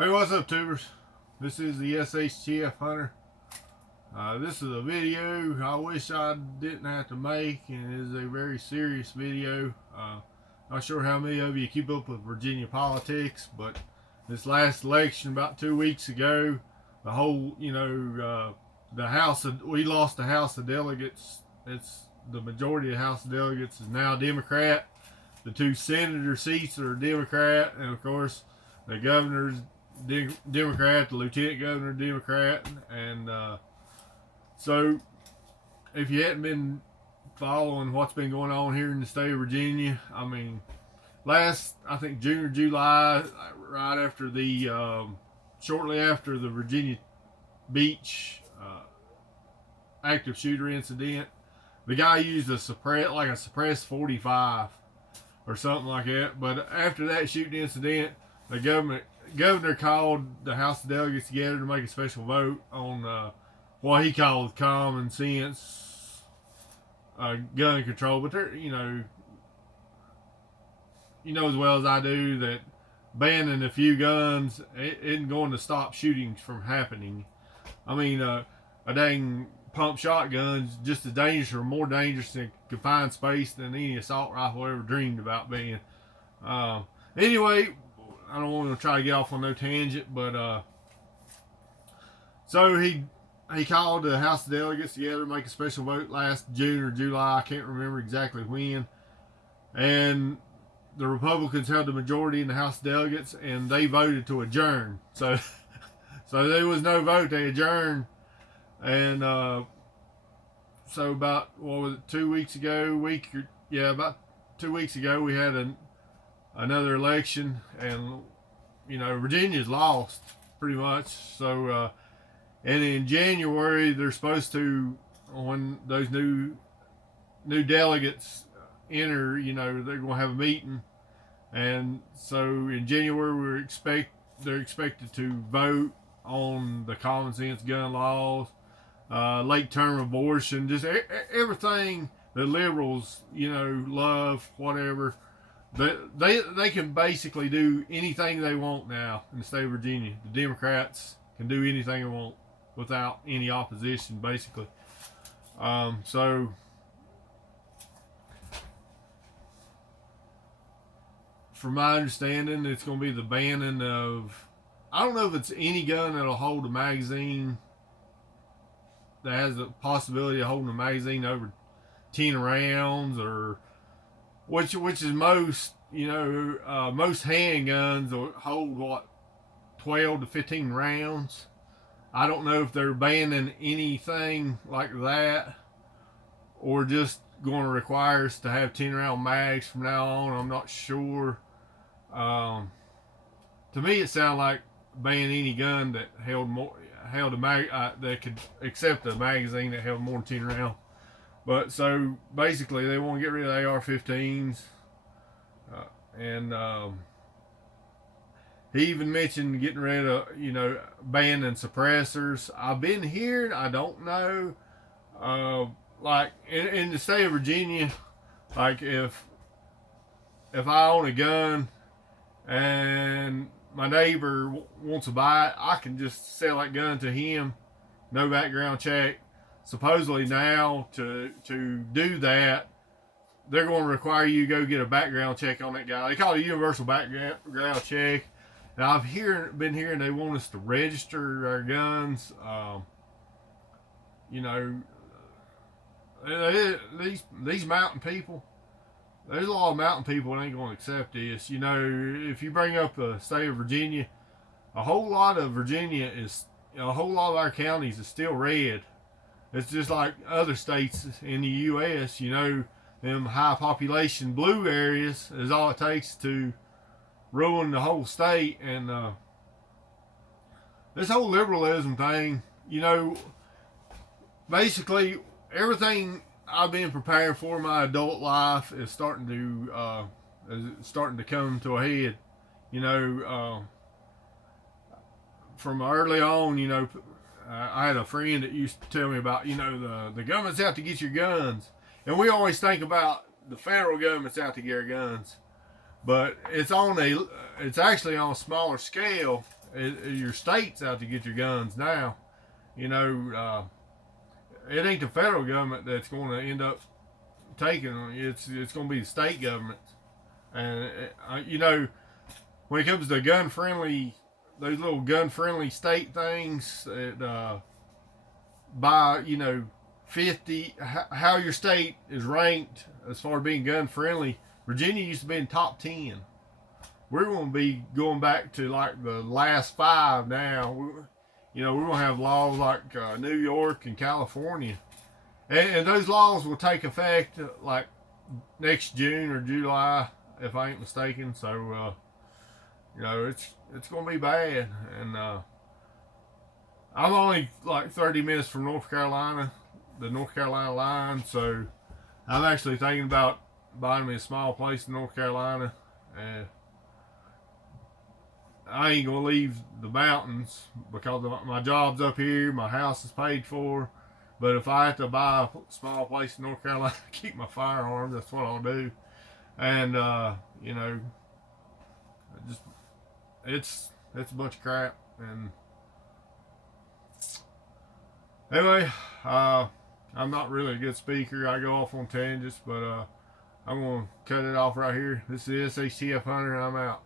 Hey, what's up, tubers? This is the SHTF Hunter. This is a video I wish I didn't have to make, and it is a very serious video. Not sure how many of you keep up with Virginia politics, but this last election about 2 weeks ago, the whole, the House of, we lost the House of Delegates. It's the majority of the House of Delegates is now Democrat. The two senator seats are Democrat, and of course, the governor's Democrat, the lieutenant governor Democrat, and so if you hadn't been following what's been going on here in the state of Virginia, I mean, I think June or July, right after shortly after the Virginia Beach active shooter incident, the guy used a suppressed 45 or something like that. But after that shooting incident, the governor called the House of Delegates together to make a special vote on what he called common sense gun control. But you know as well as I do that banning a few guns isn't going to stop shootings from happening. I mean, a dang pump shotgun's just as dangerous or more dangerous in confined space than any assault rifle ever dreamed about being. Anyway, I don't want to try to get off on no tangent, but so he called the House of Delegates together to make a special vote last June or July. I can't remember exactly when. And the Republicans held the majority in the House of Delegates, and they voted to adjourn. So there was no vote. They adjourned. And so about, what was it, 2 weeks ago? About 2 weeks ago, we had another election, and Virginia's lost pretty much. So and in January they're supposed to, when those new delegates enter, they're going to have a meeting, and so in January they're expected to vote on the common sense gun laws, late term abortion, just everything the liberals love, whatever. They can basically do anything they want now in the state of Virginia. The Democrats can do anything they want without any opposition, basically. So from my understanding, it's going to be the banning of, I don't know if it's any gun that'll hold a magazine, that has the possibility of holding a magazine over 10 rounds, or which is most, most handguns will hold 12 to 15 rounds. I don't know if they're banning anything like that, or just going to require us to have 10 round mags from now on. I'm not sure. To me, it sounded like banning any gun that that could accept a magazine that held more than 10 rounds. But so basically, they want to get rid of the AR-15s, and he even mentioned getting rid of, banning suppressors. I've been hearing, I don't know, like in the state of Virginia, like if I own a gun and my neighbor wants to buy it, I can just sell that gun to him, no background check. Supposedly now to do that, they're going to require you to go get a background check on that guy. They call it a universal background check. Now I've been hearing they want us to register our guns. These mountain people, there's a lot of mountain people that ain't going to accept this. If you bring up the state of Virginia, a whole lot of our counties is still red. It's just like other states in the U.S., them high population blue areas is all it takes to ruin the whole state. And this whole liberalism thing, basically everything I've been preparing for my adult life is starting to come to a head. From early on, I had a friend that used to tell me about, the government's out to get your guns. And we always think about the federal government's out to get our guns. But it's actually on a smaller scale. your state's out to get your guns now. You know, it ain't the federal government that's going to end up taking them. It's going to be the state government. And you know, when it comes to gun friendly, those little gun friendly state things that by, you know, 50, how your state is ranked as far as being gun friendly. Virginia used to be in top 10. We're going to be going back to like the last 5 now. You know, we're going to have laws like New York and California, and those laws will take effect like next June or July, if I ain't mistaken. So, you know, it's going to be bad. And I'm only like 30 minutes from North Carolina, the North Carolina line. So I'm actually thinking about buying me a small place in North Carolina. And I ain't going to leave the mountains because my job's up here, my house is paid for. But if I have to buy a small place in North Carolina to keep my firearms, that's what I'll do. And, you know, it's a bunch of crap. And anyway, I'm not really a good speaker. I go off on tangents, but I'm going to cut it off right here. This is SHTF Hunter, and I'm out.